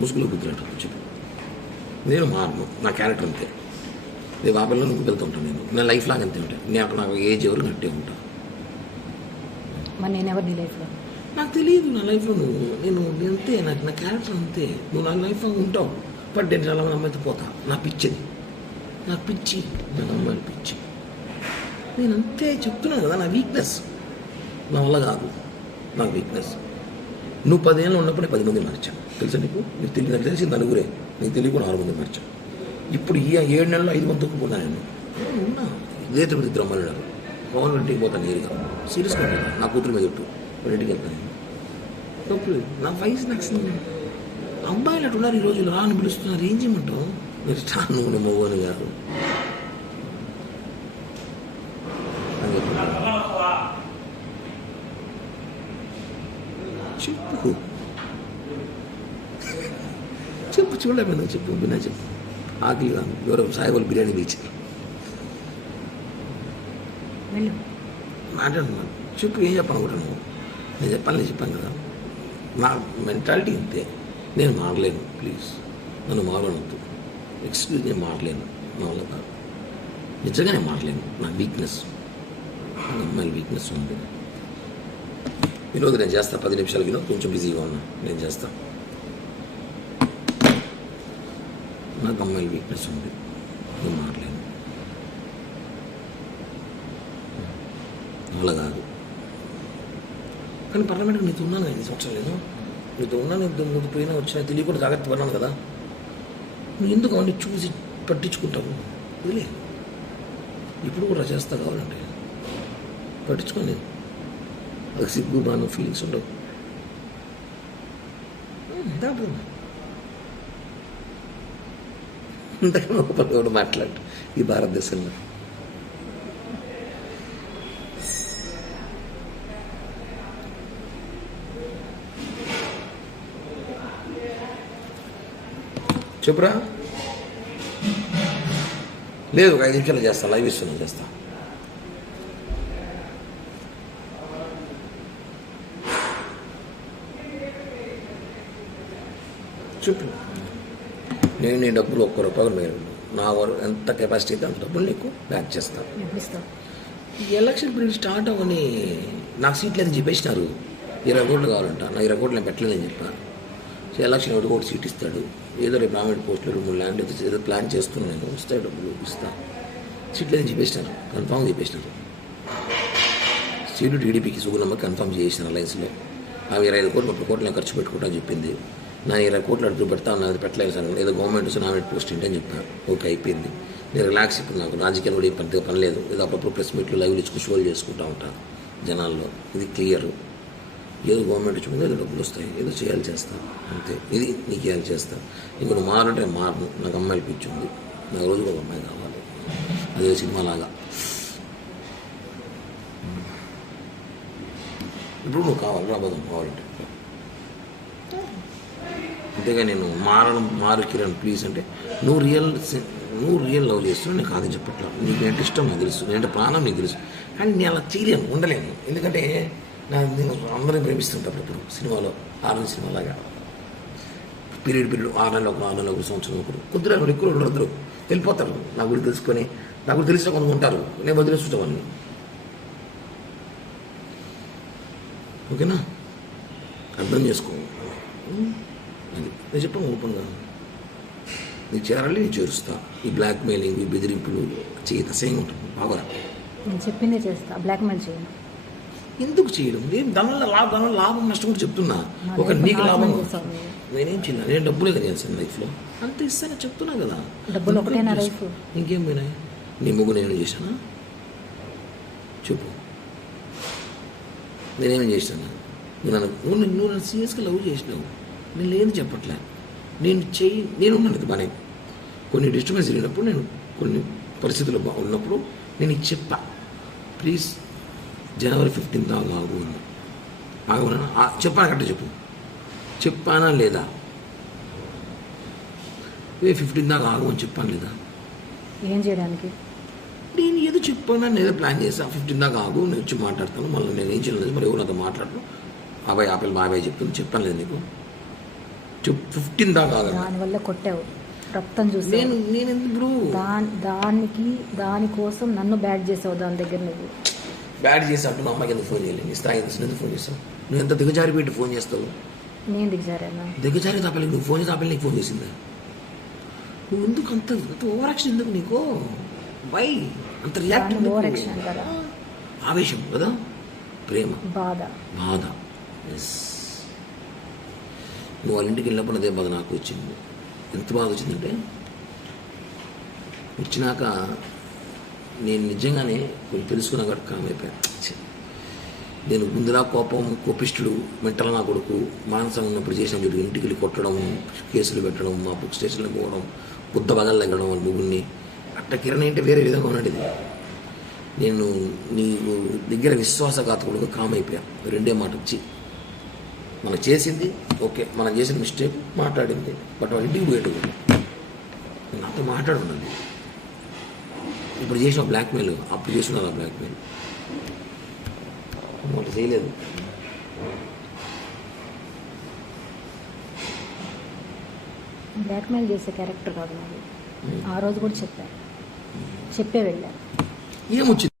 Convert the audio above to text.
ముసుగులో గుర్తున్నట్టు చెప్పు. నేను మారను, నా క్యారెక్టర్ అంతే. రేపు ఆ పిల్లలు నువ్వు వెళ్తూ ఉంటాను. నేను లైఫ్ లాగా అంతే ఉంటాను. నేను నాకు ఏజ్ ఎవరు నట్టే ఉంటాను. మరి నేను ఎవరు నీ లైఫ్లో? నాకు తెలియదు నా లైఫ్లో నువ్వు. నేను అంతే, నాకు నా క్యారెక్టర్ అంతే. నువ్వు నా లైఫ్లో ఉంటావు. బట్ నేను చాలా మంది అమ్మాయితో పోతా. నా పిచ్చిది, నాకు పిచ్చి, నాకు అమ్మాయిలు పిచ్చి. నేను అంతే చెప్తున్నాను కదా, నా వీక్నెస్. నా వల్ల కాదు, నా వీక్నెస్. నువ్వు 10 ఏళ్ళు ఉన్నప్పుడే 10 మంది మార్చావు తెలుసా నీకు? నీకు తెలియదు, నాకు తెలిసి నలుగురే, నీకు తెలియకుండా 6 మంది మార్చావు. ఇప్పుడు ఈ 7 నెలల్లో 5 మంది తొక్కుపోతా నేను. ఉన్నా ఇదే తిరుపతి ఇద్దరు అమ్మాయిలు ఉన్నారు. పవన్ ఇంటికి పోతాను నేరుగా, సీరియస్గా పోతాను. నా కూతురు మీద ఇట్టు వాళ్ళ ఇంటికి వెళ్తాను. తప్పు నా వయసు నాకు అబ్బాయిలు అటు ఉన్నారు ఈ రోజులు. రాని పిలుస్తున్నారు, ఏం చేయమంటావు? మీరు చాలా నువ్వు మవ్వని గారు చెప్పు చెప్పు, చూడలేకపోయినా చెప్పు, బిన్నా చెప్పు. ఆకలి కాదు, ఎవరో సాయిబాబు బిర్యానీ తెచ్చారు. మాట్లాడుతున్నాను, చెప్పు. ఏం చెప్పను కూడా నువ్వు? నేను చెప్పాను కదా, నా మెంటాలిటీ అంతే. నేను మారలేను, ప్లీజ్ నన్ను మారనొద్దు. ఎక్స్క్యూజ్, నేను మారలేను, నా వల్ల కాదు. నిజంగా నేను మారలేను. నా వీక్నెస్, నా అమ్మాయిల వీక్నెస్ ఉంది. ఈరోజు నేను చేస్తా 10 నిమిషాలు వినో, కొంచెం బిజీగా ఉన్నా, నేను చేస్తా. నాకు అమ్మాయిల వీక్నెస్ ఉంది, నేను మారలేను, నా వల్ల కాదు. కానీ పర్లమెంట్కి నీతో ఉన్నాను 5 సంవత్సరాలు. నేను నీతో ఉన్నాను, నువ్వు పోయినా వచ్చినా తెలియకుండా జాగ్రత్త పడినాను కదా. నువ్వు ఎందుకు అవన్నీ చూసి పట్టించుకుంటావు? వదిలే, ఇప్పుడు కూడా చేస్తా కావాలంటే పట్టించుకోండి. అది సిగ్గు బాను ఫీలింగ్స్ ఉండవు. ఇంతకన్నా ఒక పని కూడా మాట్లాడు ఈ భారతదేశంలో. చెప్పురా. లేదు, ఒక 5 నిమిషాలు చేస్తా, లైవ్ ఇస్తున్నాను, చేస్తా. చెప్పు. నేను నీ డబ్బులు ₹1 మీరు నా ఎంత కెపాసిటీ అయితే అంత డబ్బులు నీకు బ్యాక్ చేస్తాను. ఈ ఎలక్షన్ పీరియడ్ స్టార్ట్ అవ్వని నాకు సీట్లు అయితే చెప్పేసినారు. 20 కోట్లు కావాలంట. నా 20 కోట్లు నేను పెట్టలేదని చెప్పాను. సో ఎలక్షన్ ఒకటి కూడా సీట్ ఇస్తాడు. ఏదో రేపు ప్రామిట్ పోస్టులు 2-3 ల్యాండ్ అయితే ఏదో ప్లాన్ చేస్తున్నాను నేను. వస్తాయి డబ్బులు, ఇస్తాను. సీట్లు అయితే చెప్పేసినారు, కన్ఫామ్ చెప్పేసినారు. సీటు టీడీపీకి సుగుణమ్మ కన్ఫామ్ చేసినారు అలయన్స్లో. ఆ 25 కోట్లు 30 కోట్లు నేను ఖర్చు పెట్టుకుంటా చెప్పింది. నా 20 కోట్లు అడుగు పెడతా ఉన్నది, పెట్టలేదు సార్. ఏదో గవర్నమెంట్ నామినేట్ పోస్ట్ ఏంటని చెప్పాను. ఓకే, అయిపోయింది. నేను రిలాక్స్. ఇప్పుడు నాకు రాజకీయాలు కూడా పెద్దగా పని లేదు. ఏదో అప్పుడప్పుడు ప్రెస్ మీట్లు లైవ్లు ఇచ్చుకుని షోలు చేసుకుంటూ ఉంటాను జనాల్లో. ఇది క్లియర్. ఏదో గవర్నమెంట్ ఇచ్చుకుంటే ఏదో డబ్బులు వస్తాయి, ఏదో చేయాలి చేస్తాను అంతే. ఇది నీకు చేయాలి చేస్తాను. ఇంక నువ్వు మారంటే మారను. నాకు అమ్మాయిలు పిచ్చి ఉంది. నాకు రోజుకు ఒక అమ్మాయి కావాలి, అదే సినిమాలాగా. ఇప్పుడు నువ్వు కావాలి, రాబోదాం కావాలంటే. అంతేగా నేను మారు కిరణ్ ప్లీజ్ అంటే నువ్వు రియల్ లవ్ చేస్తున్నావు. నేను కాదని చెప్పట్లా. నీకు ఏంటి ఇష్టం నాకు తెలుసు, నేనంటే ప్రాణం నీకు తెలుసు. కానీ నేను అలా చేయలేను, ఉండలేను. ఎందుకంటే నేను అందరినీ ప్రేమిస్తుంటాను. ఇప్పుడు సినిమాలో 6 నెలల సినిమాలాగా పీరియడ్ 6 నెలలు ఒకరు, 6 నెలలు ఒకరు, సంవత్సరం ఒకరు, కొద్దిగా ఎక్కువ ఉండరు. వెళ్ళిపోతారు. నా గురించి తెలుసుకొని, నా గురించి తెలిసిన కొంత ఉంటారు. నేను వదిలేస్తుంటా వాళ్ళని. ఓకేనా? అర్థం చేసుకో. అది నేను చెప్పాను ఓపెన్గా. నీకు చేరాలి, నేను చేరుస్తా. ఈ బ్లాక్ మెయిలింగ్, ఈ బెదిరింపులు చేయదు, అసహ్యంగా ఉంటుంది. బాగా నేను చెప్పిందే చేస్తా, బ్లాక్మెయిల్ చేయను. ఎందుకు చేయడం? దానివల్ల లాభం నష్టం కూడా చెప్తున్నా. ఒక నీకు లాభం నేనేం చేయను. నేను డబ్బులే కదా చేస్తాను లైఫ్లో, అంత ఇస్తాను చెప్తున్నా కదా. డబ్బులు ఒకటేనా లైఫ్? ఇంకేం పోయినాయి? నీ ముగ్గు నేను చేశానా చెప్పు. నేనేమేం చేశాను? నువ్వు నన్ను సీరియస్గా లవ్ చేసినావు. నేను లేదు చెప్పట్లే. నేను ఉన్నాను బాగానే. కొన్ని డిస్టర్బెన్స్ జరిగినప్పుడు, నేను కొన్ని పరిస్థితులు ఉన్నప్పుడు నేను ఇది చెప్పా, ప్లీజ్ జనవరి 15 దాకా ఆగు అని. ఆగమన్నా చెప్పాను కరెక్ట్ చెప్పు. చెప్పానా లేదా? 15 దాకా ఆగు అని చెప్పాను లేదా? ఏం చేయడానికి? నేను ఏదో చెప్పాను, నేను ఏదో ప్లాన్ చేసా. 15 దాకా ఆగు, నేను వచ్చి మాట్లాడతాను. మళ్ళీ నేను ఏం చేయలేదు. మరి ఎవరు నాతో మాట్లాడను. బాబాయ్ ఆపిల్ బాబాయ్ చెప్తాను. చెప్పాను లేదు నీకు? చెప్పు 15 దాకా ఆగండి. దానివల్ల కొట్టావు, రక్తం చూసావు. నేను ఎందుకు బ్రో దానికోసం నన్ను బ్యాడ్ చేసావు దాని దగ్గర నువ్వు. బ్యాడ్ చేసినట్టు మా అమ్మాయికి ఎందుకు ఫోన్ చేయలేదు? నీ స్థాయి ఎందుకు ఫోన్ చేస్తావు? నువ్వు ఎంత దిగజారి పెట్టి ఫోన్ చేస్తావు? నేను దిగజారానా? దిగజారి తాపలి నువ్వు ఫోన్ చేసి తాపలి నీకు ఫోన్ చేసిందా? నువ్వు ఎందుకు అంత ఓవర్ యాక్షన్ ఎందుకు నీకు? వై అంత రియాక్ట్? ఓవర్ యాక్షన్ అంటారా? ఆవేశం కదా, ప్రేమ, బాధ. ఎస్. నువ్వు వాళ్ళ ఇంటికి వెళ్ళినప్పుడు అదే బాధ నాకు వచ్చింది. ఎంత బాధ వచ్చిందంటే, వచ్చినాక నేను నిజంగానే కొన్ని తెలుసుకున్నా కాబట్టి కామైపోయాను. నేను ముందులా కోపిష్టుడు, మెంటల్ నా కొడుకు, మానసం ఉన్నప్పుడు చేసిన వీడు ఇంటికి వెళ్ళి కొట్టడం, కేసులు పెట్టడం, మా బుక్ స్టేషన్లో పోవడం, బుద్ధ బగలు తగ్గడం వాళ్ళ ముగ్గురిని. అట్ట కిరణ్ అంటే వేరే విధంగా ఉన్నది. నేను నీకు దగ్గర విశ్వాసఘాతకుడుగా కామైపోయా. రెండే మాట వచ్చి మనం చేసింది ఓకే, మనం చేసిన మిస్టేక్ మాట్లాడింది, బట్ వాళ్ళ ఇంటికి పోయేటప్పుడు నాతో మాట్లాడున్నాను. ఇప్పుడు చేసిన బ్లాక్మెయిల్, అప్పుడు చేస్తున్నారు ఆ బ్లాక్మెయిల్. ఒకటి చేయలేదు. బ్లాక్మెయిల్ చేసే క్యారెక్టర్ కాదు నాది. ఆ రోజు కూడా చెప్పే వెళ్ళా. ఏమొచ్చింది?